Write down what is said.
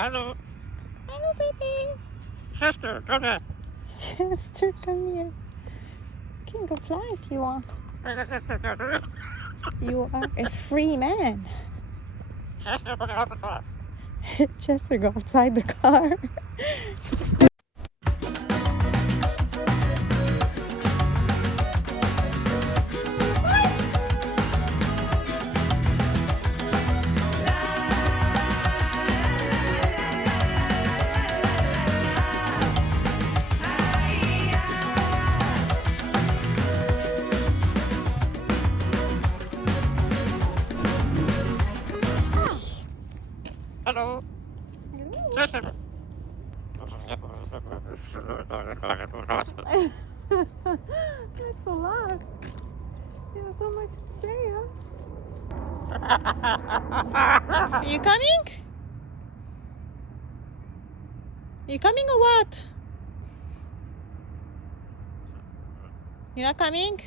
Hello. Hello, baby. Sister, come here. Chester, come here. You can go fly if you want. You are a free man. Chester, go outside the car. Hello. Sister. That's a lot. You have so much to say, huh? Are you coming? You coming or what? You're not coming?